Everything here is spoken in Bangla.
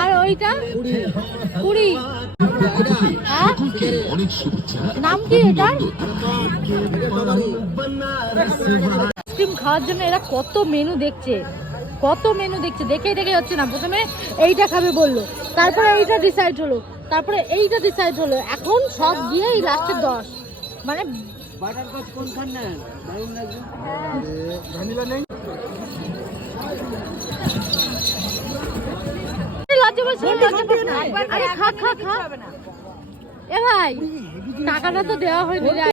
আর ওইটা 20 নাম কি এটা? আইসক্রিম খাওয়ার জন্য এরা কত মেনু দেখছে, দেখে যাচ্ছে না। প্রথমে এইটা খাবে বললো, তারপরে এইটা ডিসাইড হলো, তারপরে এইটা ডিসাইড হলো, এখন সব গিয়ে এই লাস্টের 10 মানে বাটারস্কচ কোনখান নেন? দারুণ লাগবে। ভ্যানিলা নেই? আরে খা খা খা। এ ভাই টাকাটা তো দেওয়া হয়নি।